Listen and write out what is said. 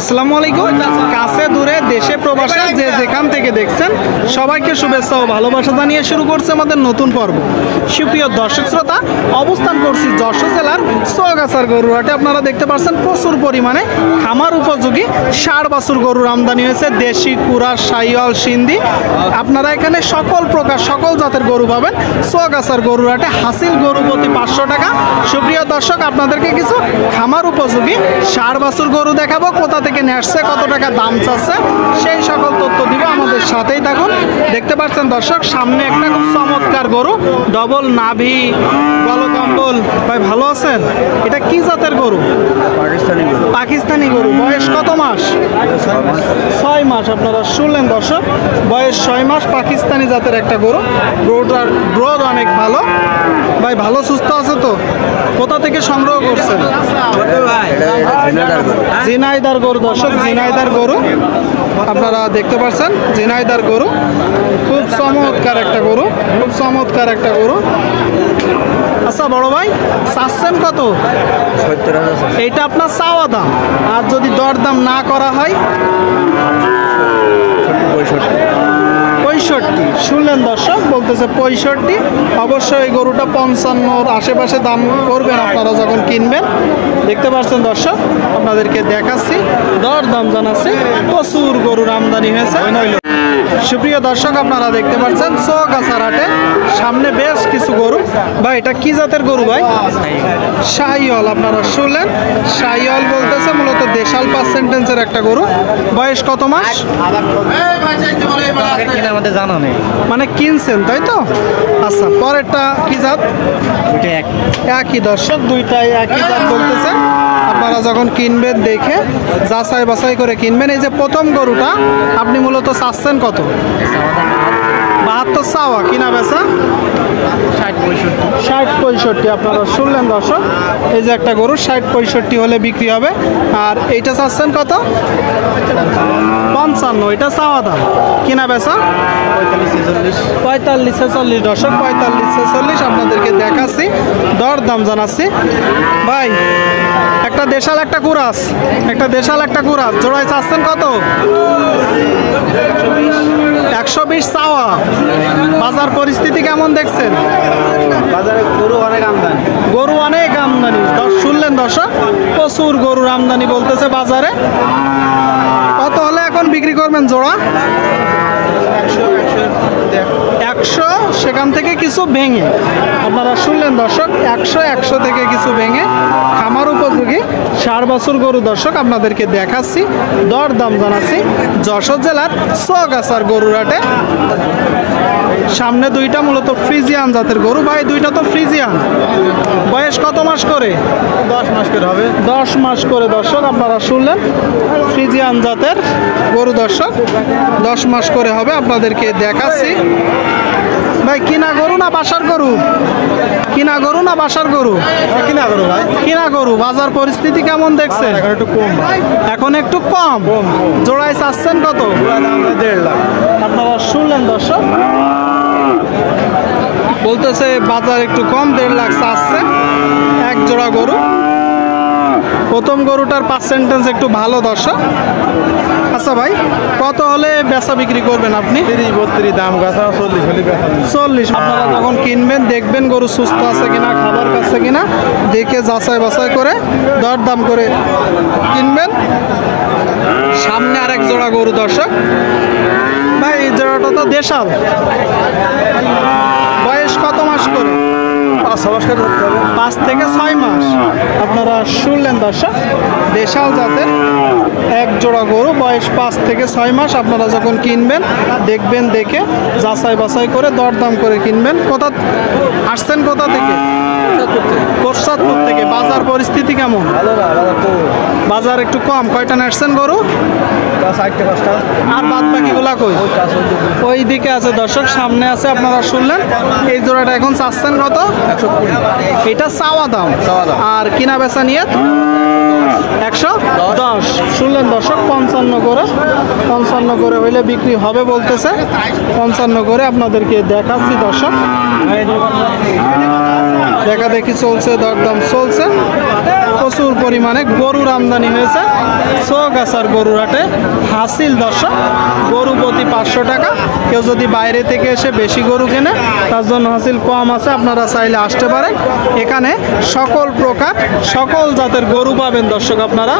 আসসালামু আলাইকুম। কাছে দূরে দেশে প্রবাসে যে যেখান থেকে দেখছেন সবাইকে শুভেচ্ছা ও ভালোবাসা জানিয়ে শুরু করছে আমাদের নতুন পর্ব। সুপ্রিয় দর্শক শ্রোতা, অবস্থান করছি যশোর জেলার চৌগাছার গরুর হাটে। আপনারা দেখতে পাচ্ছেন প্রচুর পরিমাণে খামার উপযোগী ষাঁড় বাছুর গরুর আমদানি হয়েছে। দেশি, কুরাস, শাহিওয়াল, সিন্ধি, আপনারা এখানে সকল প্রকার সকল জাতের গরু পাবেন চৌগাছার গরুর হাটে। হাসিল গরু প্রতি 500 টাকা। সুপ্রিয় দর্শক, আপনাদেরকে কিছু খামার উপযোগী ষাঁড় বাছুর গরু দেখাবো। কোথা থেকে নিয়ে আসছে, কত টাকা দাম চাচ্ছে, সেই সকল তথ্য দিব। আমাদের সাথেই থাকুন। দেখতে পাচ্ছেন দর্শক, সামনে একটা খুব চমৎকার গরু, ডবল নাভি, গলকম্বল। ভাই ভালো আছেন? এটা কি জাতের গরু? পাকিস্তানি গরু। বয়স কত মাস? 6 মাস। আপনারা শুনলেন দর্শক, বয়স 6 মাস, পাকিস্তানি জাতের একটা গরু। গরুটার গ্রোথ অনেক ভালো। ভাই ভালো সুস্থ আছে তো? কোথা থেকে সংগ্রহ করছেন? ঝিনাইদার গরু দর্শক, ঝিনাইদার গরু আপনারা দেখতে পাচ্ছেন। ঝিনাইদার গরু, খুব চমৎকার একটা গরু, খুব চমৎকার একটা গরু। আচ্ছা বড় ভাই, চাচ্ছেন কত? এইটা আপনার চাওয়া দাম, আর যদি দরদাম না করা হয়? 65। শুনলেন দর্শক, বলতেছে 65। অবশ্যই এই গরুটা 55-র আশেপাশে দাম করবেন আপনারা যখন কিনবেন। দেখতে পাচ্ছেন দর্শক, আপনাদেরকে দেখাচ্ছি, দরদাম জানাচ্ছি। প্রচুর গরুর আমদানি হয়েছে। সুপ্রিয় দর্শক, আপনারা দেখতে পাচ্ছেন চৌগাছার হাটে সামনে বেশ কিছু গরু। ভাই এটা কি জাতের গরু ভাই? শাহিওয়াল। আপনারা শুনলেন, শাহিওয়াল বলতেছে মূলত দেশাল পার্সেন্টেন্সের একটা গরু। বয়স কত মাস? আমাদের জানা নেই, মানে কিনছেন তাই তো? আচ্ছা, পরেরটা কি জাত? একই দর্শক, দুইটাই একই জাত বলতেছে। আপনারা যখন কিনবেন দেখে যাচাই বাছাই করে কিনবেন। এই যে প্রথম গরুটা আপনি মূলত চাচ্ছেন কত? 72 চাওয়া, কিনা বেচা 60-65। আপনারা শুনলেন দর্শক, এই যে একটা গরু 60-65 হলে বিক্রি হবে। আর এইটা চাচ্ছেন কত? 55। এটা চাওয়া দাম, কিনা বেচা 45-46। দর্শক 45-46 আপনাদেরকে দেখাচ্ছি, দর দাম জানাচ্ছি। ভাই একটা দেশাল একটা কুরাস, একটা দেশাল একটা কুরাস জোড়ায় চাচ্ছেন কত? 120 চাওয়া। বাজার পরিস্থিতি কেমন দেখছেন? বাজারে গরু অনেক আমদানি, গরু অনেক আমদানি। শুনলেন দর্শক, প্রচুর গরুর আমদানি বলতেছে বাজারে। কত হলে এখন বিক্রি করবেন জোড়া? 100, সেখান থেকে কিছু ভেঙে। আপনারা শুনলেন দর্শক, 100 থেকে কিছু ভেঙে খামার উপযোগী ষাঁড় বাছুর গরু দর্শক আপনাদেরকে দেখাচ্ছি, দর দাম জানাচ্ছি। যশোর জেলার চৌগাছার গরুর হাটে। সামনে দুইটা মূলত ফ্রিজিয়ান জাতের গরু। ভাই দুইটা তো ফ্রিজিয়ান। বয়স কত মাস করে? 10 মাস করে হবে। 10 মাস করে দর্শক আপনারা শুনলেন, ফ্রিজিয়ান জাতের গরু দর্শক, 10 মাস করে হবে। আপনাদেরকে দেখাচ্ছি। ভাই কিনা গরু না বাসার গরু? কিনা গরু না বাসার গরু? কিনা গরু ভাই, কিনা গরু। বাজার পরিস্থিতি কেমন দেখছেন? এখন একটু কম, এখন একটু কম। জোড়ায় চাচ্ছেন কত? 1.5 লাখ। আপনারা শুনলেন দর্শক, বলতেছে বাজার একটু কম, 1.5 লাখ চাচ্ছে এক জোড়া গরু। প্রথম গরুটার পার্সেন্টেজ একটু ভালো দর্শক। আচ্ছা ভাই, কত হলে বেচা বিক্রি করবেন আপনি? 30-32 দাম গাছা, 40 হলে বেচা। 40। আপনারা যখন কিনবেন দেখবেন গরু সুস্থ আছে কিনা, খাবার খাচ্ছে কিনা, দেখে যাচাই বাছাই করে দরদাম করে কিনবেন। সামনে আরেক জোড়া গরু দর্শক। ভাই এই জোড়াটা তো দেশাল। বয়স কত মাস করে? 5 থেকে 6 মাস। আপনারা শুনলেন দর্শক, দেশাল জাতের এক জোড়া গরু, বয়স 5 থেকে 6 মাস। আপনারা যখন কিনবেন দেখবেন দেখে যাচাই বাছাই করে দরদাম করে কিনবেন। কোথা আসছেন? কোথা থেকে? কোরসাদপুর থেকে। বাজার পরিস্থিতি কেমন? বাজার একটু কম। কয়টা নাড়ছেন গরু? 4-5টা। আর বাদ বাকিগুলা কই? ওই দিকে আছে দর্শক, সামনে আছে। আপনারা শুনলেন, এই জোড়াটা এখন চাচ্ছেন কত? 120। এটা চাওয়া দাম। আর কিনা বেচা নিয়ে 110। শুনলেন দর্শক, 55 করে হইলে বিক্রি হবে বলতেছে। 55 করে আপনাদেরকে দেখাচ্ছি দর্শক। দেখা দেখি চলছে, দরদাম চলছে। প্রচুর পরিমাণে গরুর আমদানি হয়েছে চৌগাছার গরুর হাটে। হাসিল দর্শক, গরু প্রতি 500 টাকা। কেউ যদি বাইরে থেকে এসে বেশি গরু কেনে তার জন্য হাসিল কম আছে, আপনারা চাইলে আসতে পারেন। এখানে সকল প্রকার সকল জাতের গরু পাবেন দর্শক আপনারা।